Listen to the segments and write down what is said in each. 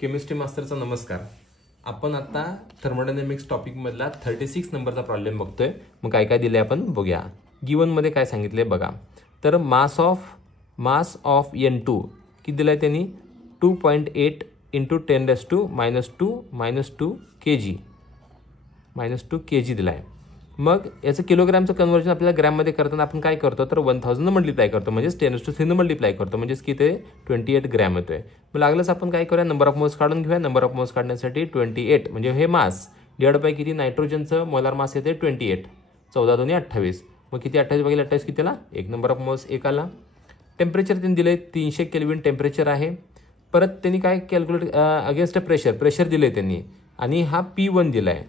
Chemistry मास्टरचा नमस्कार. आपण आता थर्मोडायनॅमिक्स टॉपिकमधला 36 नंबरचा प्रॉब्लेम बघतोय. मग काय काय दिले आपण बघूया. गिवनमध्ये काय सांगितले बघा. तर मास ऑफ N2 किती दिलाय त्यांनी 2.8 × 10⁻² -2 kg दिलाय. मग याचं किलोग्रामचं कन्वर्जन आपल्याला ग्रॅममध्ये करताना आपण काय करतो तर 1000 न मल्टिप्लाय करतो, म्हणजेच 10⁻³ न मल्टिप्लाय करतो, म्हणजेच की ते 28 ग्रॅम येतोय. मग लागलंच आपण काय करूया, नंबर ऑफ मोल्स काढून घेऊया. नंबर ऑफ मोल्स काढण्यासाठी 28 म्हणजे हे मास डिवाइड बाय किती, नायट्रोजनचं मोलार मास येते 28, 14 2 28. मग किती 28 भागिले 28 कितीला 1. नंबर ऑफ मोल्स 1 आला. टेम्परेचर त्यांनी दिले 300 केल्विन टेम्परेचर आहे. परत त्यांनी काय कॅल्क्युलेट अगेन्स्ट प्रेशर दिले त्यांनी, आणि हा P1 दिलाय.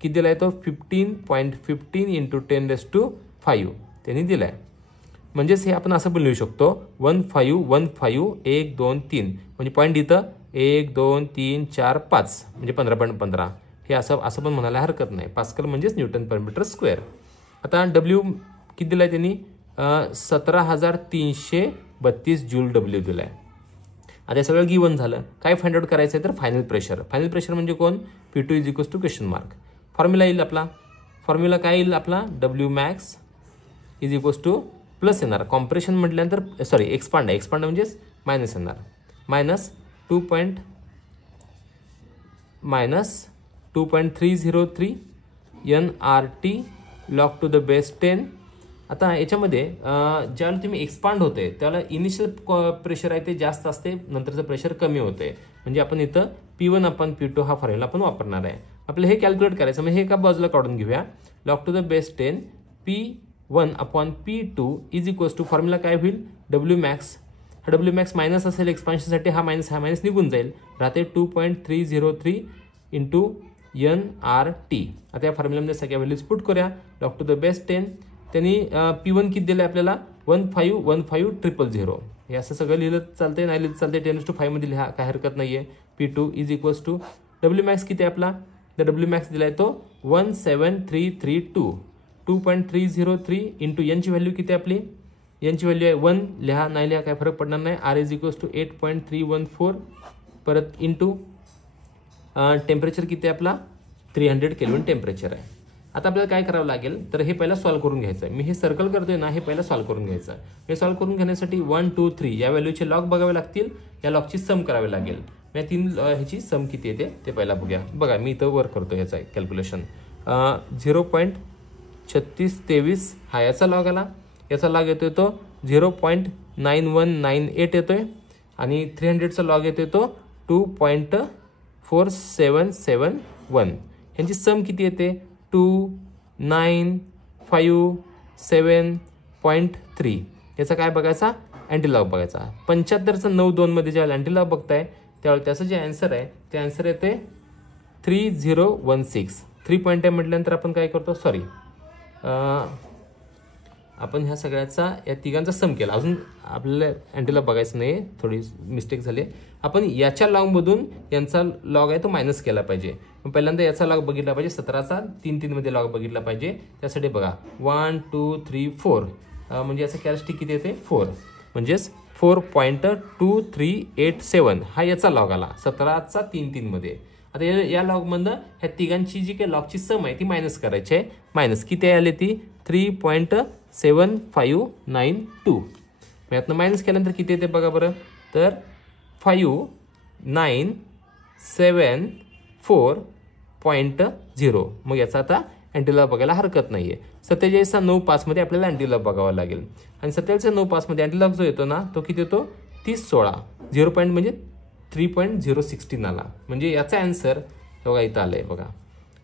किती दिलाय तो 15.15 × 10⁵ त्यांनी दिलाय. म्हणजेच हे आपण असं पण लिहू शकतो 1515 1 2 3 म्हणजे पॉईंट इथं 1 2 3 4 5 म्हणजे 15.15 हे असं पण म्हणायला हरकत नाही. पास्कल म्हणजेच न्यूटन पर मीटर स्क्वेअर. आता डब्ल्यू किती दिलाय त्यांनी 17,332 जूल डब्ल्यू दिलाय. आता हे सगळं गिवन झालं. काय फाइंड आउट करायचं आहे तर फायनल प्रेशर म्हणजे कोण P2 = फॉर्म्युला येईल आपला. फॉर्म्युला काय येईल आपला Wmax प्लस येणार. कॉम्प्रेशन म्हटल्यानंतर एक्सपांड म्हणजेच मायनस येणार. -2.303 nRT log to the base 10. आता याच्यामध्ये ज्यावेळेला तुम्ही एक्सपांड होते त्यावेळेला इनिशियल प्रेशर आहे ते जास्त असते, नंतरचं प्रेशर कमी होते. म्हणजे आपण इथं P1/P2 हा फॉर्म्युला आपण वापरणार आहे. आपल्याला हे कॅल्क्युलेट करायचं. म्हणजे हे एका बाजूला काढून घेऊया. log to the base 10 P1/P2 formula काय होईल Wmax. हा Wmax मायनस असेल एक्सपान्शनसाठी, हा मायनस निघून जाईल. राहते 2.303 × nRT. आता या फॉर्म्युलामध्ये सगळ्या व्हॅल्यूज पुट करूया. log to the base 10 त्यांनी P1 किती दिलं आपल्याला 1515,000. हे असं सगळं लिहिलं चालतंय, नाही लिहिलं चालतंय. 10⁵ मध्ये लिहा, काय हरकत नाहीये. P2 Wmax किती आहे आपला, तर Wmax दिलाय तो 17332. 2.303 × n ची व्हॅल्यू किती आपली, n ची व्हॅल्यू आहे 1. लिहा नाही लिहा काय फरक पडणार नाही. R 8.314. परत इंटू टेम्परेचर किती आहे आपला 300 केल्विन टेम्परेचर आहे. आता आपल्याला काय करावं लागेल तर हे पहिला सॉल्व्ह करून घ्यायचं आहे. मी हे सर्कल करतोय ना, हे पहिला सॉल्व्ह करून घ्यायचं आहे. हे सॉल्व्ह करून घेण्यासाठी 1 2 3 या व्हॅल्यूचे लॉग बघावे लागतील. या लॉगची सम करावी लागेल. या 3 ह्याची सम किती येते ते पहिला बघूया. बघा मी इथं वर करतो ह्याचं कॅल्क्युलेशन. 0.3623 हा याचा लॉग आला. याचा लॉग येतोय तो 0.9198 येतोय. आणि 300चा लॉग येतोय तो 2.4771. ह्यांची सम किती येते 2957.3. याचा काय बघायचा अँटीलॉग बघायचा. 75चं 9-2 मध्ये ज्यावेळेला अँटीलॉग बघताय त्यावेळेला त्याचं जे आन्सर आहे ते आन्सर येते 3016. 3 पॉईंट आहे म्हटल्यानंतर आपण काय करतो आपण ह्या सगळ्याचा या तिघांचा सम केला. अजून आपल्याला अँटीलॉग बघायचं नाही, थोडी मिस्टेक झाली. आपण याच्या लॉगमधून यांचा लॉग आहे तो मायनस केला पाहिजे. पहिल्यांदा याचा लॉग बघितला पाहिजे, 17चा 3 मध्ये लॉग बघितला पाहिजे. त्यासाठी बघा 1 2 3 4 म्हणजे याचा कॅरेक्टरिस्टिक किती येते 4, म्हणजेच 4.2387 हा याचा लॉग आला 17चा 3 मध्ये. आता या लॉगमधनं ह्या तिघांची जी काही लॉगची सम आहे ती मायनस करायची आहे. मायनस किती आली ती 3.7592. यातनं मायनस केल्यानंतर किती येते बघा बरं, तर 5974.0. मग याचा आता अँटीलॉग बघायला हरकत नाहीये. 47चा 9-5 मध्ये आपल्याला अँटीलॉग बघावा लागेल. आणि 47च्या 9-5 मध्ये अँटीलॉग जो येतो ना तो किती येतो 3016. 0 पॉईंट म्हणजे 3.016 आला. म्हणजे याचा आन्सर बघा इथं आलंय. बघा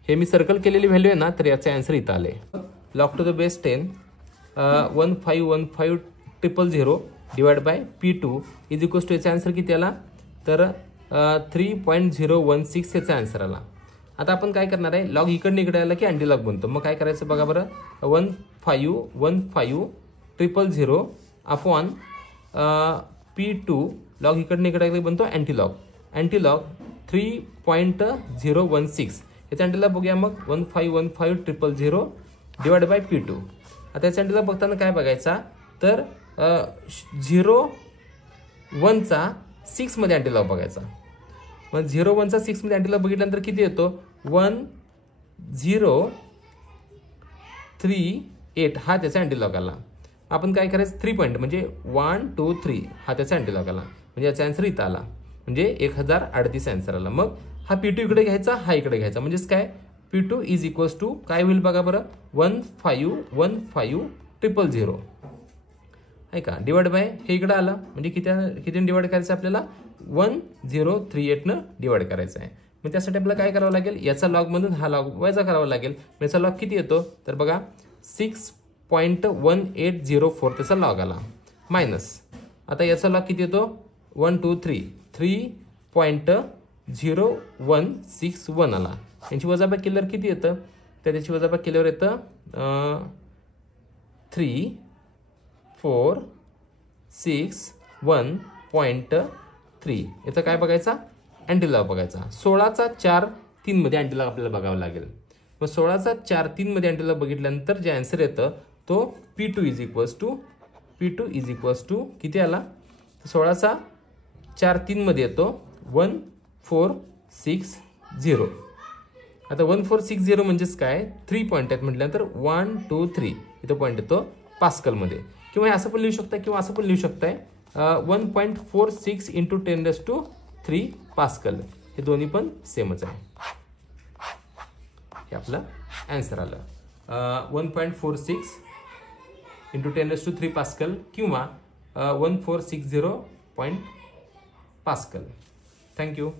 हे मी सर्कल केलेली व्हॅल्यू आहे ना, तर याचा आन्सर इथं आलंय. log to the base 10 1515,000 divide by P2 याचा आन्सर किती आला तर 3.016 याचा आन्सर आला. आता आपण काय करणार आहे, लॉग इकडे आला की अँटीलॉग बनतो. मग काय करायचं बघा बरं, 1515,000 अपॉन P2 लॉग इकडे बनतो अँटीलॉग 3.016. याचा अँटीलॉग बघूया मग 1515,000 डिवाइड बाय P2. आता याचा अँटीलॉग बघताना काय बघायचा तर 0 1चा 6 मध्ये अँटीलॉग बघायचा. मग 0 1चा 6 मध्ये अँटीलॉग बघितल्यानंतर किती येतो 1038 हा त्याचा अँटीलॉग आला. आपण काय करायचं 3 पॉईंट म्हणजे 1 2 3 हा त्याचा अँटीलॉग आला म्हणजे याचा आन्सर इथं आला म्हणजे 1038 आन्सर आला. मग हा P2 इकडे घ्यायचा हा इकडे घ्यायचा म्हणजेच काय P2 इज इक्वल्स टू काय होईल बघा बरं 1515000 आहे का डिवाइड बाय हे इकडे आलं म्हणजे किती डिवाइड करायचं आपल्याला 1038 न डिवाइड करायचं आहे. मग त्यासाठी आपल्याला काय करावं लागेल याचा लॉग मधून हा लॉग वजा करावा लागेल. याचा लॉग किती येतो तर बघा 6.1804 त्याचा लॉग आला मायनस आता याचा लॉग किती येतो 1 2 3.0161 आला. यांची वजाबाकी केल्यावर किती येतं तर त्याची वजाबाकी केल्यावर येतं 3.461.3 याचा काय बघायचा अँटीलॉग बघायचा. 16चा 4 3 मध्ये अँटीलॉग आपल्याला बघावं लागेल. मग 16चा 4 3 मध्ये अँटीलॉग बघितल्यानंतर जे आन्सर येतं तो P2 इज इक्वल्स टू किती आला 16चा 4 3 मध्ये येतो 1460. आता 1460 म्हणजेच काय 3 पॉईंट आहेत म्हटल्यानंतर 1 2 3 इथं पॉईंट येतो पास्कल मध्ये किंवा असं पण लिहू शकताय किंवा असं पण लिहू शकताय 1.46 इंटू 10⁻³ पास्कल हे दोन्ही पण सेमच आहे. हे आपलं आन्सर आलं 1.46 इंटू 10⁻³ पास्कल किंवा 1460 पास्कल. थँक्यू.